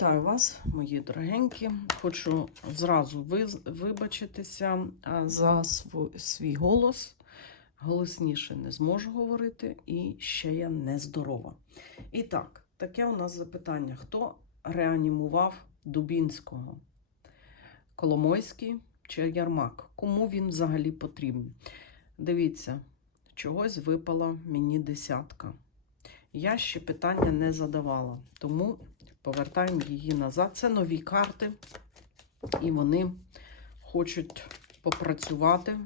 Вітаю вас, мої дорогенькі. Хочу зразу вибачитися за свій голос. Голосніше не зможу говорити, і ще я не здорова. І так, таке у нас запитання: хто реанімував Дубінського? Коломойський чи Ярмак? Кому він взагалі потрібен? Дивіться, чогось випала мені десятка. Я ще питання не задавала, тому повертаємо її назад. Це нові карти, і вони хочуть попрацювати,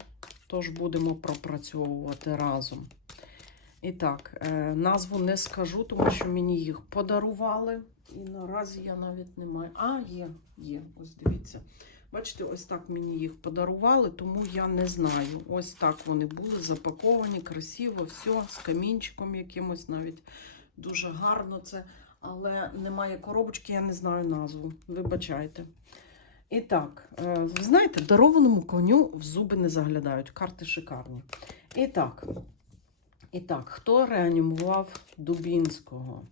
тож будемо пропрацьовувати разом. І так, е, назву не скажу, тому що мені їх подарували. І наразі я навіть не маю. А, є, є, ось дивіться. Бачите, ось так мені їх подарували, тому я не знаю. Ось так вони були запаковані, красиво, все, з камінчиком якимось навіть дуже гарно це. Але немає коробочки, я не знаю назву. Вибачайте. І так, е, ви знаєте, дарованому коню в зуби не заглядають. Карти шикарні. І так, і так, хто реанімував Дубінського?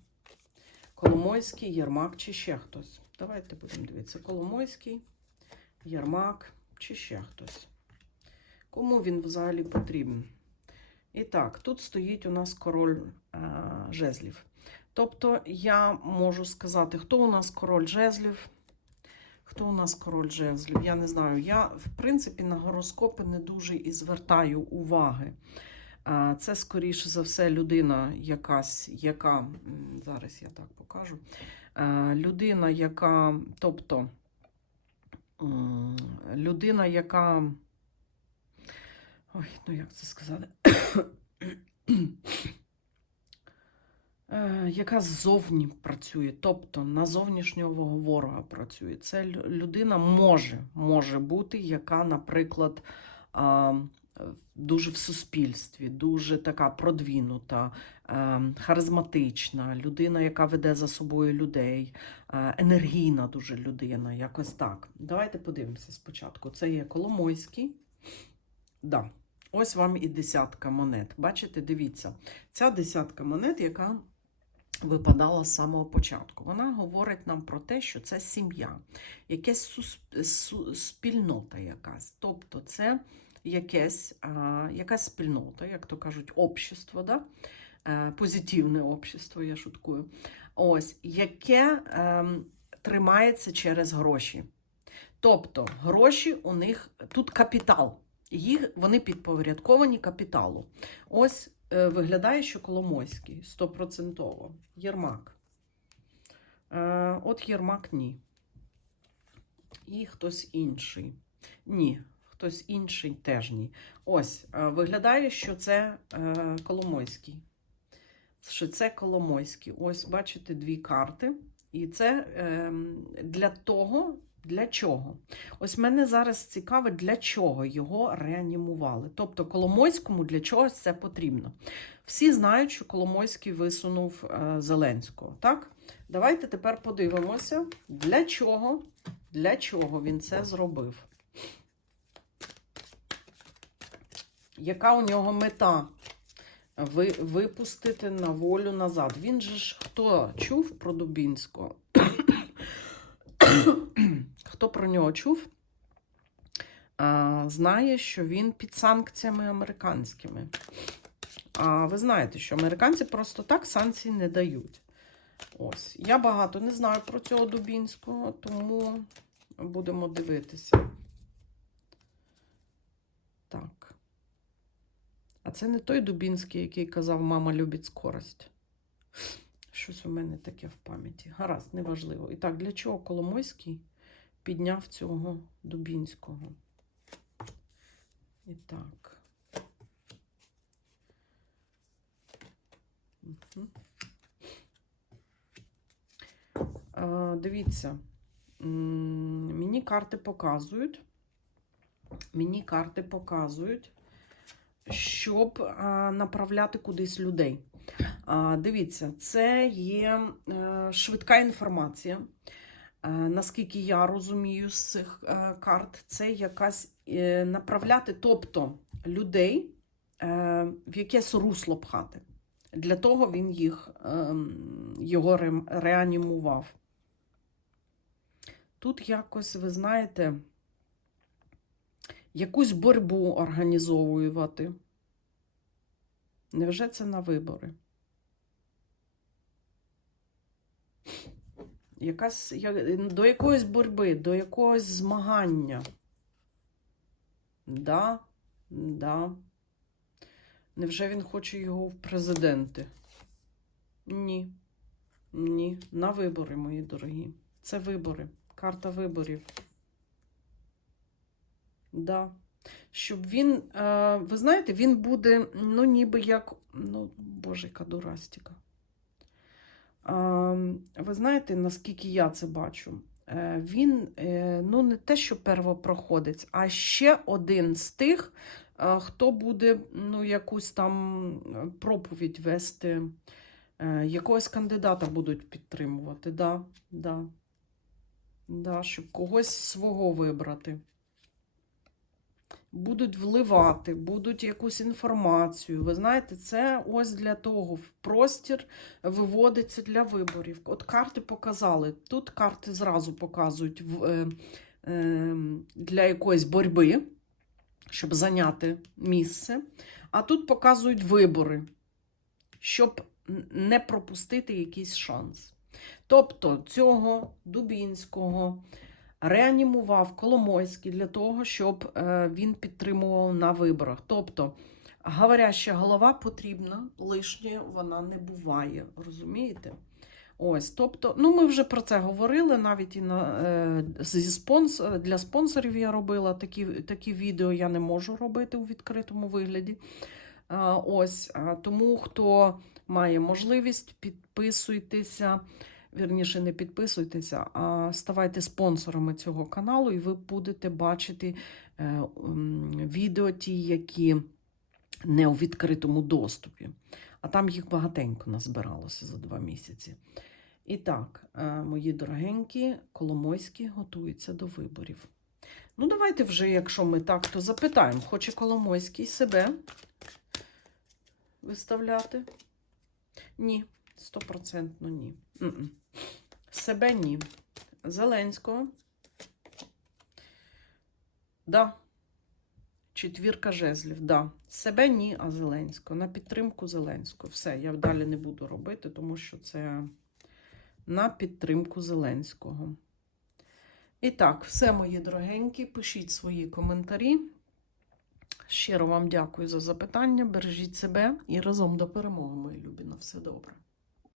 Коломойський, Єрмак чи ще хтось? Давайте будемо дивитися. Коломойський, Єрмак чи ще хтось. Кому він взагалі потрібен? І так, тут стоїть у нас король е, жезлів. Тобто я можу сказати, хто у нас король жезлів. Хто у нас король жезлів? Я не знаю. Я, в принципі, на гороскопи не дуже і звертаю уваги. Це, скоріше за все, людина якась, яка. Зараз я так покажу. Людина, яка. Тобто, людина, яка. Ой, ну як це сказати? Е, яка ззовні працює, тобто на зовнішнього ворога працює. Це людина може, може бути, яка, наприклад, дуже в суспільстві, дуже така продвинута, е, харизматична, людина, яка веде за собою людей, е, енергійна дуже людина, якось так. Давайте подивимося спочатку. Це є Коломойський. Да. Ось вам і десятка монет. Бачите, дивіться, ця десятка монет, яка випадала з самого початку. Вона говорить нам про те, що це сім'я, якась спільнота якась. Тобто це якесь, а, якась спільнота, як то кажуть, общество, да? е, позитивне общество, я шуткую. Ось, яке ем, тримається через гроші. Тобто гроші у них тут капітал. Їх вони підпорядковані капіталу. Ось е, виглядає, що Коломойський стопроцентово. Єрмак. Е, от Єрмак ні. І хтось інший. Ні, хтось інший теж ні. Ось е, виглядає, що це е, Коломойський. Що це Коломойський. Ось бачите дві карти. І це е, для того, для чого? Ось мене зараз цікавить, для чого його реанімували. Тобто Коломойському для чогось це потрібно. Всі знають, що Коломойський висунув е, Зеленського. Так? Давайте тепер подивимося, для чого, для чого він це зробив. Яка у нього мета? Ви, випустити на волю назад. Він же ж хто чув про Дубінського? Хто про нього чув, знає, що він під санкціями американськими. А ви знаєте, що американці просто так санкцій не дають. Ось. Я багато не знаю про цього Дубінського, тому будемо дивитися. Так. А це не той Дубінський, який казав, мама любить скорость. Щось у мене таке в пам'яті. Гаразд, неважливо. І так, для чого Коломойський підняв цього Дубінського? І так. А, дивіться, мені карти показують. Мені карти показують, щоб а, направляти кудись людей. А, Дивіться, це є е, швидка інформація. Е, Наскільки я розумію з цих е, карт, це якась е, направляти, тобто людей в якесь русло пхати. Для того він їх, ем, його реанімував. Тут якось, ви знаєте, якусь боротьбу організовувати. Невже це на вибори? Якась, до якоїсь боротьби, до якогось змагання. Да, да. Невже він хоче його в президенти? Ні. Ні. На вибори, мої дорогі. Це вибори. Карта виборів. Да. Щоб він, е, ви знаєте, він буде, ну, ніби як, ну, боже, яка дурастіка. Ви знаєте, наскільки я це бачу? Е, він, е, ну, не те, що первопроходець, а ще один з тих, е, хто буде, ну, якусь там проповідь вести, якогось кандидата будуть підтримувати, да, да. Да, щоб когось свого вибрати будуть вливати, будуть якусь інформацію. Ви знаєте, це ось для того в простір виводиться для виборів. От карти показали. Тут карти зразу показують в, е, е, для якоїсь боротьби, щоб зайняти місце. А тут показують вибори, щоб не пропустити якийсь шанс. Тобто цього Дубінського реанімував Коломойський для того, щоб е, він підтримував на виборах. Тобто, говоряща голова потрібна, лишнє вона не буває, розумієте? Ось, тобто, ну ми вже про це говорили, навіть і на, е, зі спонс... для спонсорів я робила такі, такі відео, я не можу робити у відкритому вигляді. А, ось, тому хто має можливість, підписуйтеся. Вірніше, не підписуйтеся, а ставайте спонсорами цього каналу, і ви будете бачити е, відео ті, які не у відкритому доступі. А там їх багатенько назбиралося за два місяці. І так, е, мої дорогенькі, Коломойський готується до виборів. Ну, давайте вже, якщо ми так, то запитаємо, хоче Коломойський себе виставляти? Ні, стопроцентно ні. Себе ні. Зеленського. Да. Четвірка жезлів, да. Себе ні, а Зеленського. На підтримку Зеленського. Все, я далі не буду робити, тому що це на підтримку Зеленського. І так, все, мої дорогенькі, пишіть свої коментарі. Щиро вам дякую за запитання. Бережіть себе і разом до перемоги, мої любі. На все добре.